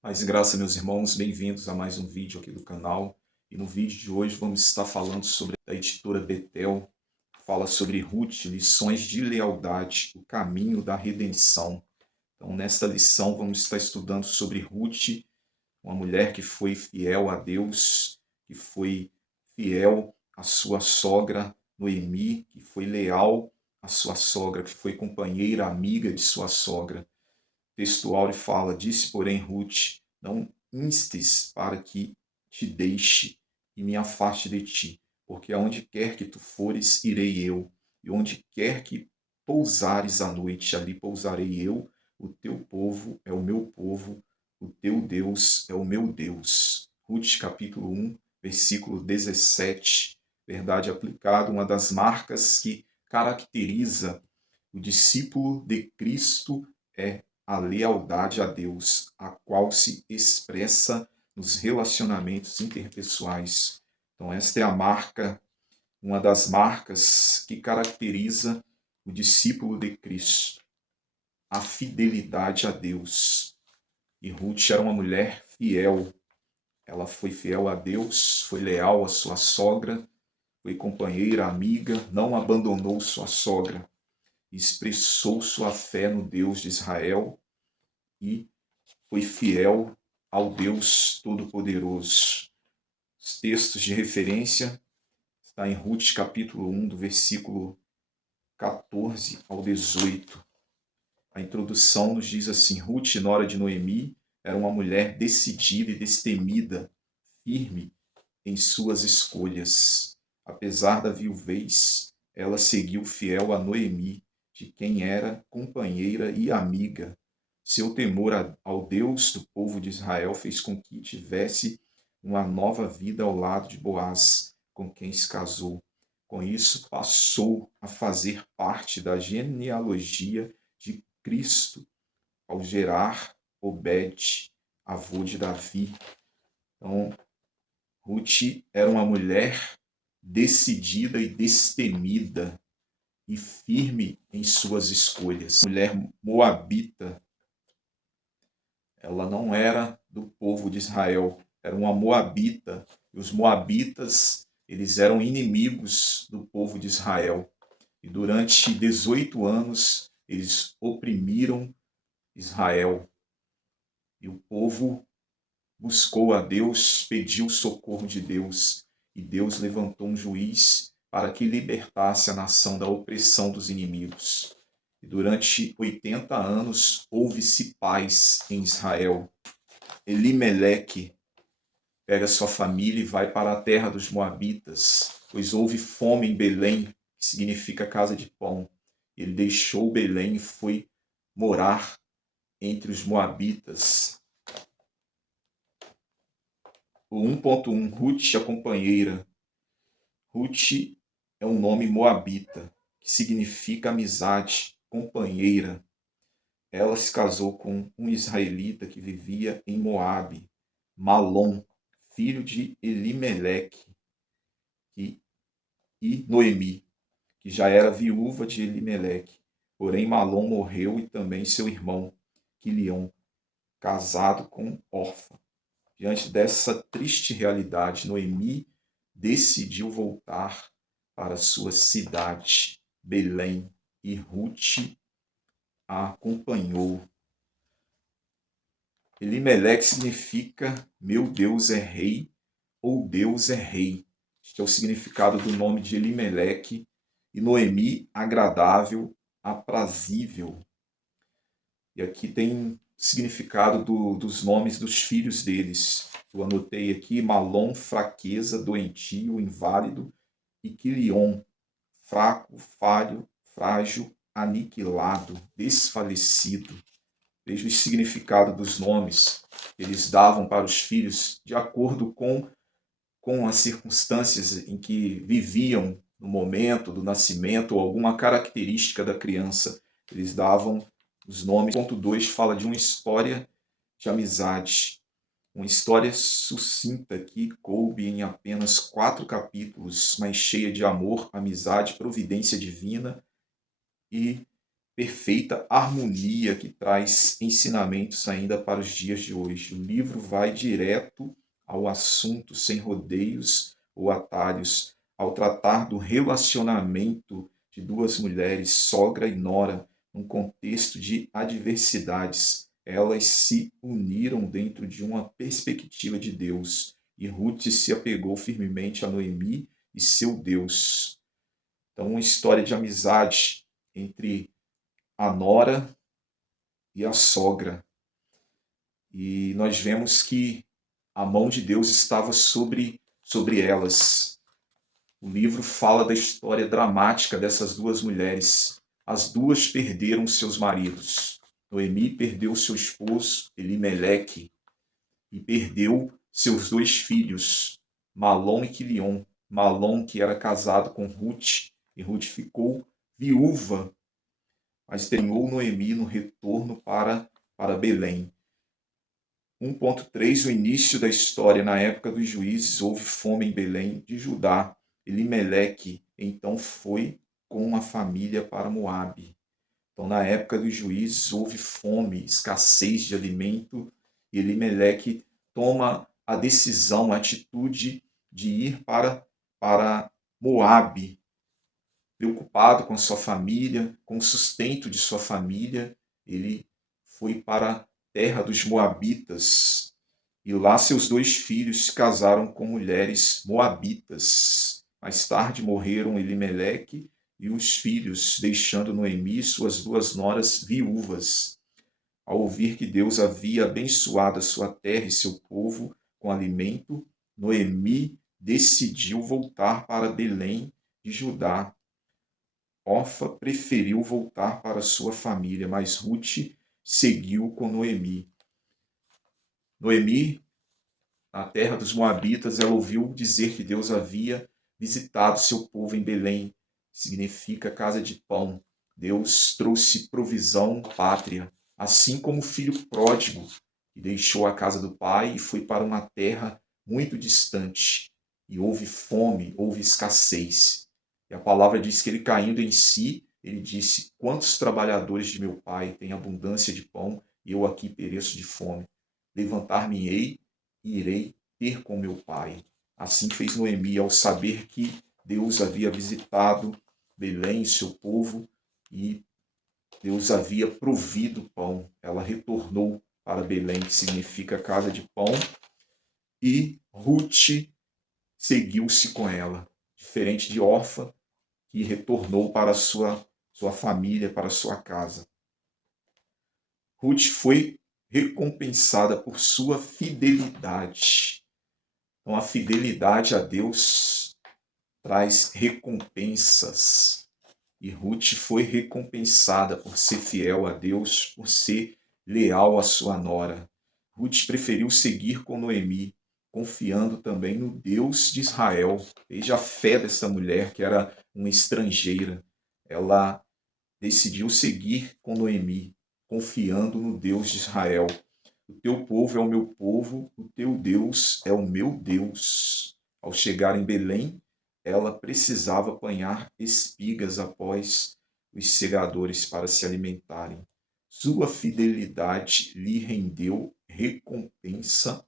Paz e graça, meus irmãos, bem-vindos a mais um vídeo aqui do canal. E no vídeo de hoje vamos estar falando sobre a editora Betel, que fala sobre Ruth, lições de lealdade, o caminho da redenção. Então, nesta lição, vamos estar estudando sobre Ruth, uma mulher que foi fiel a Deus, que foi fiel à sua sogra Noemi, que foi leal à sua sogra, que foi companheira, amiga de sua sogra. Texto áureo fala: disse, porém, Ruth: não instes para que te deixe e me afaste de ti, porque aonde quer que tu fores, irei eu, e onde quer que pousares à noite, ali pousarei eu. O teu povo é o meu povo, o teu Deus é o meu Deus. Ruth, capítulo 1, versículo 17. Verdade aplicada, uma das marcas que caracteriza o discípulo de Cristo é a lealdade a Deus, a qual se expressa nos relacionamentos interpessoais. Então, esta é a marca, uma das marcas que caracteriza o discípulo de Cristo, a fidelidade a Deus. E Ruth era uma mulher fiel. Ela foi fiel a Deus, foi leal à sua sogra, foi companheira, amiga, não abandonou sua sogra, expressou sua fé no Deus de Israel e foi fiel ao Deus Todo-Poderoso. Os textos de referência está em Ruth capítulo 1, do versículo 14 ao 18. A introdução nos diz assim: Ruth, nora de Noemi, era uma mulher decidida e destemida, firme em suas escolhas. Apesar da viuvez, ela seguiu fiel a Noemi, de quem era companheira e amiga. Seu temor ao Deus do povo de Israel fez com que tivesse uma nova vida ao lado de Boaz, com quem se casou. Com isso, passou a fazer parte da genealogia de Cristo, ao gerar Obed, avô de Davi. Então, Ruth era uma mulher decidida e destemida e firme em suas escolhas. Mulher moabita, ela não era do povo de Israel, era uma moabita. E os moabitas, eles eram inimigos do povo de Israel. E durante 18 anos, eles oprimiram Israel. E o povo buscou a Deus, pediu socorro de Deus, e Deus levantou um juiz para que libertasse a nação da opressão dos inimigos. E durante 80 anos houve-se paz em Israel. Elimeleque pega sua família e vai para a terra dos Moabitas, pois houve fome em Belém, que significa casa de pão. Ele deixou Belém e foi morar entre os Moabitas. O 1.1, Ruth, a companheira. Ruth é um nome moabita, que significa amizade, companheira. Ela se casou com um israelita que vivia em Moabe, Malom, filho de Elimeleque, e Noemi, que já era viúva de Elimeleque. Porém, Malom morreu e também seu irmão, Quilion, casado com Orfa. Diante dessa triste realidade, Noemi decidiu voltar para sua cidade, Belém, e Ruth a acompanhou. Elimeleque significa meu Deus é rei ou Deus é rei. Este é o significado do nome de Elimeleque. E Noemi, agradável, aprazível. E aqui tem significado dos nomes dos filhos deles. Eu anotei aqui: Malom, fraqueza, doentio, inválido, e Quilion, fraco, falho, frágil, aniquilado, desfalecido. Veja o significado dos nomes que eles davam para os filhos de acordo com as circunstâncias em que viviam no momento do nascimento ou alguma característica da criança. Eles davam os nomes. Ponto 2 fala de uma história de amizade. Uma história sucinta que coube em apenas 4 capítulos, mas cheia de amor, amizade, providência divina e perfeita harmonia que traz ensinamentos ainda para os dias de hoje. O livro vai direto ao assunto, sem rodeios ou atalhos, ao tratar do relacionamento de duas mulheres, sogra e nora, num contexto de adversidades. Elas se uniram dentro de uma perspectiva de Deus, e Ruth se apegou firmemente a Noemi e seu Deus. Então, uma história de amizade entre a nora e a sogra. E nós vemos que a mão de Deus estava sobre elas. O livro fala da história dramática dessas duas mulheres. As duas perderam seus maridos. Noemi perdeu seu esposo, Elimeleque, e perdeu seus dois filhos, Malom e Quilion. Malom, que era casado com Ruth, e Ruth ficou viúva, mas ganhou Noemi no retorno para Belém. 1.3 O início da história. Na época dos juízes, houve fome em Belém de Judá. Elimeleque então foi com a família para Moabe. Então, na época dos juízes, houve fome, escassez de alimento, e Elimeleque toma a decisão, a atitude de ir para Moabe, preocupado com sua família, com o sustento de sua família. Ele foi para a terra dos Moabitas, e lá seus dois filhos se casaram com mulheres moabitas. Mais tarde morreram Elimeleque e os filhos, deixando Noemi e suas duas noras viúvas. Ao ouvir que Deus havia abençoado a sua terra e seu povo com alimento, Noemi decidiu voltar para Belém de Judá. Orfa preferiu voltar para sua família, mas Ruth seguiu com Noemi. Noemi, na terra dos Moabitas, ela ouviu dizer que Deus havia visitado seu povo em Belém, que significa casa de pão. Deus trouxe provisão à pátria, assim como o filho pródigo, que deixou a casa do pai e foi para uma terra muito distante. E houve fome, houve escassez. E a palavra diz que ele, caindo em si, ele disse: quantos trabalhadores de meu pai têm abundância de pão e eu aqui pereço de fome? Levantar-me-ei e irei ter com meu pai. Assim fez Noemi, ao saber que Deus havia visitado Belém, seu povo, e Deus havia provido pão. Ela retornou para Belém, que significa casa de pão, e Ruth seguiu-se com ela, diferente de Orfa, que retornou para sua família, para sua casa. Ruth foi recompensada por sua fidelidade. Então, a fidelidade a Deus traz recompensas. E Ruth foi recompensada por ser fiel a Deus, por ser leal à sua nora. Ruth preferiu seguir com Noemi, confiando também no Deus de Israel. Veja a fé dessa mulher, que era uma estrangeira. Ela decidiu seguir com Noemi, confiando no Deus de Israel. O teu povo é o meu povo, o teu Deus é o meu Deus. Ao chegar em Belém, ela precisava apanhar espigas após os segadores para se alimentarem. Sua fidelidade lhe rendeu recompensa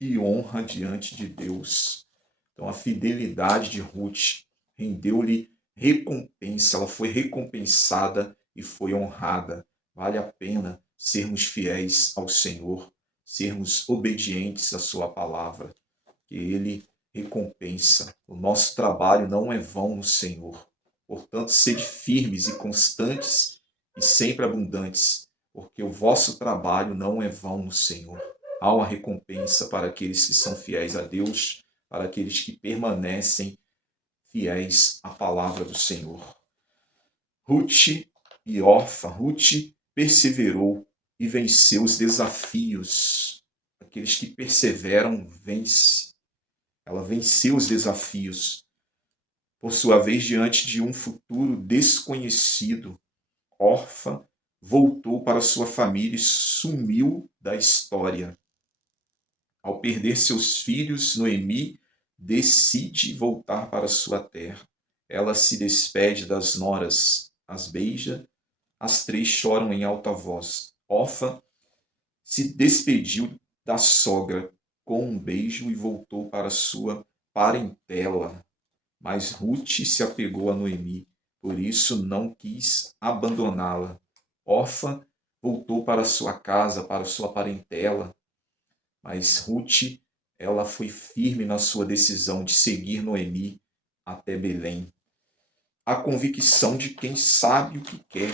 e honra diante de Deus. Então, a fidelidade de Ruth rendeu-lhe recompensa, ela foi recompensada e foi honrada. Vale a pena sermos fiéis ao Senhor, sermos obedientes à sua palavra, que Ele recompensa. O nosso trabalho não é vão no Senhor. Portanto, sede firmes e constantes e sempre abundantes, porque o vosso trabalho não é vão no Senhor. Há uma recompensa para aqueles que são fiéis a Deus, para aqueles que permanecem fiéis à palavra do Senhor. Ruth e Orfa. Ruth perseverou e venceu os desafios. Aqueles que perseveram, vencem. Ela venceu os desafios. Por sua vez, diante de um futuro desconhecido, Orfa voltou para sua família e sumiu da história. Ao perder seus filhos, Noemi decide voltar para sua terra. Ela se despede das noras, as beija, as três choram em alta voz. Orfa se despediu da sogra com um beijo e voltou para sua parentela. Mas Ruth se apegou a Noemi, por isso não quis abandoná-la. Orfa voltou para sua casa, para sua parentela, mas Ruth, ela foi firme na sua decisão de seguir Noemi até Belém. A convicção de quem sabe o que quer.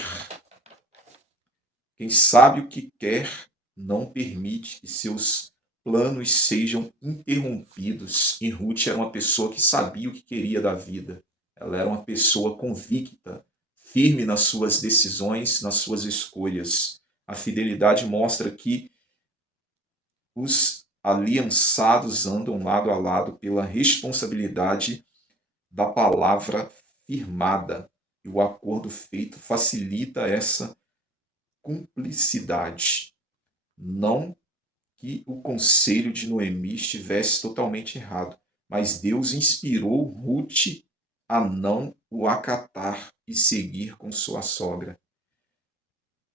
Quem sabe o que quer não permite que seus planos sejam interrompidos. E Ruth era uma pessoa que sabia o que queria da vida. Ela era uma pessoa convicta, firme nas suas decisões, nas suas escolhas. A fidelidade mostra que os aliançados andam lado a lado pela responsabilidade da palavra firmada. E o acordo feito facilita essa cumplicidade. Não que o conselho de Noemi estivesse totalmente errado, mas Deus inspirou Ruth a não o acatar e seguir com sua sogra.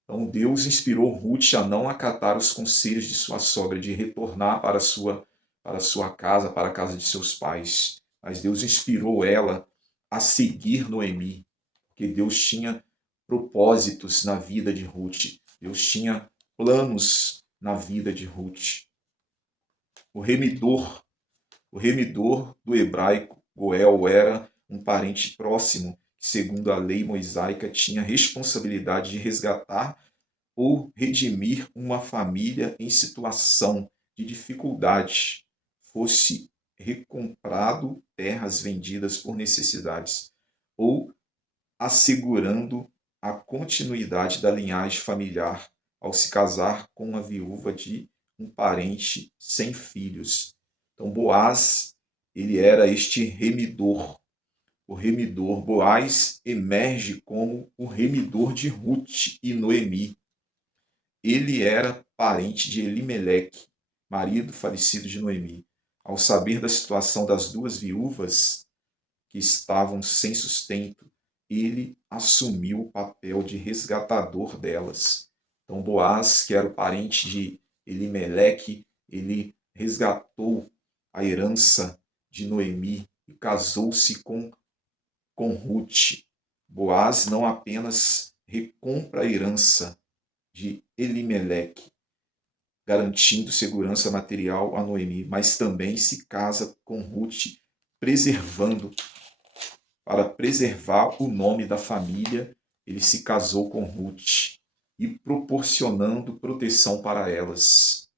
Então Deus inspirou Ruth a não acatar os conselhos de sua sogra, de retornar para a sua casa, para a casa de seus pais. Mas Deus inspirou ela a seguir Noemi, porque Deus tinha propósitos na vida de Ruth. Deus tinha planos na vida de Ruth. O remidor, o remidor do hebraico Goel era um parente próximo que, segundo a lei mosaica, tinha responsabilidade de resgatar ou redimir uma família em situação de dificuldade, fosse recomprado terras vendidas por necessidades, ou assegurando a continuidade da linhagem familiar ao se casar com uma viúva de um parente sem filhos. Então Boaz, ele era este remidor. O remidor Boaz emerge como o remidor de Ruth e Noemi. Ele era parente de Elimeleque, marido falecido de Noemi. Ao saber da situação das duas viúvas que estavam sem sustento, ele assumiu o papel de resgatador delas. Então Boaz, que era o parente de Elimeleque, ele resgatou a herança de Noemi e casou-se com Ruth. Boaz não apenas recompra a herança de Elimeleque, garantindo segurança material a Noemi, mas também se casa com Ruth, para preservar o nome da família, ele se casou com Ruth e proporcionando proteção para elas.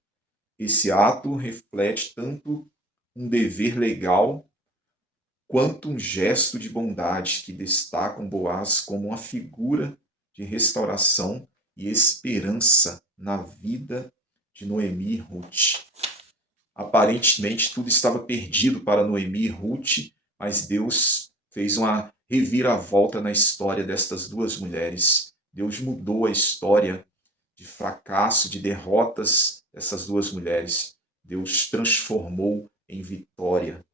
Esse ato reflete tanto um dever legal quanto um gesto de bondade que destacam Boaz como uma figura de restauração e esperança na vida de Noemi e Ruth. Aparentemente tudo estava perdido para Noemi e Ruth, mas Deus fez uma reviravolta na história destas duas mulheres. Deus mudou a história de fracasso, de derrotas dessas duas mulheres. Deus transformou em vitória.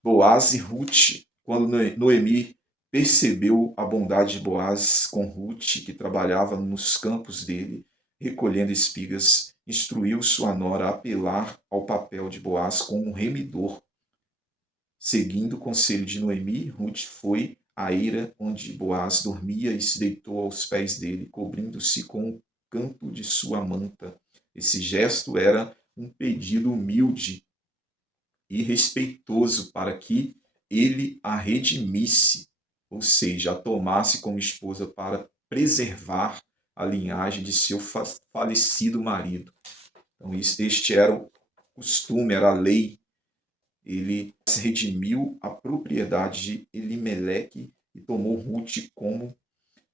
Boaz e Ruth, quando Noemi percebeu a bondade de Boaz com Ruth, que trabalhava nos campos dele, recolhendo espigas, instruiu sua nora a apelar ao papel de Boaz como um remidor. Seguindo o conselho de Noemi, Ruth foi à eira onde Boaz dormia e se deitou aos pés dele, cobrindo-se com o canto de sua manta. Esse gesto era um pedido humilde e respeitoso para que ele a redimisse, ou seja, a tomasse como esposa para preservar a linhagem de seu falecido marido. Então, este era o costume, era a lei. Ele redimiu a propriedade de Elimeleque e tomou Ruth como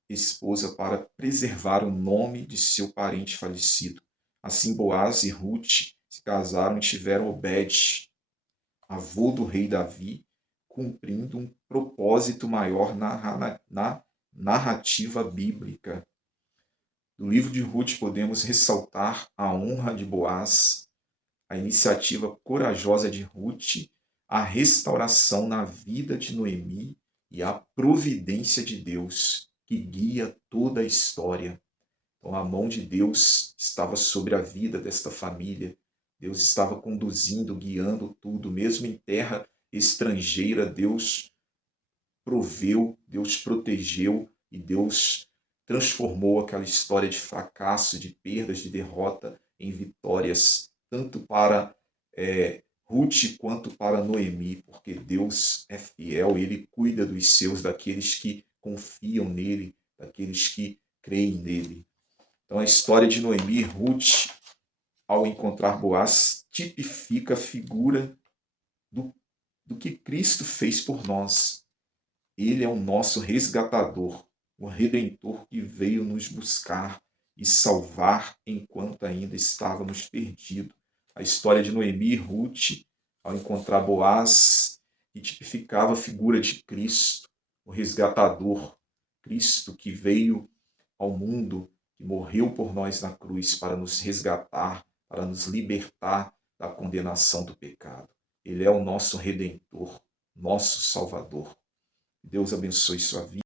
esposa para preservar o nome de seu parente falecido. Assim, Boaz e Ruth se casaram e tiveram Obed, avô do rei Davi, cumprindo um propósito maior na narrativa bíblica. Do livro de Ruth podemos ressaltar a honra de Boaz, a iniciativa corajosa de Ruth, a restauração na vida de Noemi e a providência de Deus, que guia toda a história. Então, a mão de Deus estava sobre a vida desta família. Deus estava conduzindo, guiando tudo, mesmo em terra estrangeira. Deus proveu, Deus protegeu e Deus transformou aquela história de fracasso, de perdas, de derrota em vitórias, tanto para Ruth quanto para Noemi, porque Deus é fiel, Ele cuida dos seus, daqueles que confiam nele, daqueles que creem nele. Então a história de Noemi e Ruth, ao encontrar Boaz, tipifica a figura do, do que Cristo fez por nós. Ele é o nosso resgatador, o Redentor que veio nos buscar e salvar enquanto ainda estávamos perdidos. A história de Noemi e Ruth, ao encontrar Boaz, que tipificava a figura de Cristo, o resgatador, Cristo que veio ao mundo, que morreu por nós na cruz para nos resgatar, para nos libertar da condenação do pecado. Ele é o nosso Redentor, nosso Salvador. Deus abençoe sua vida.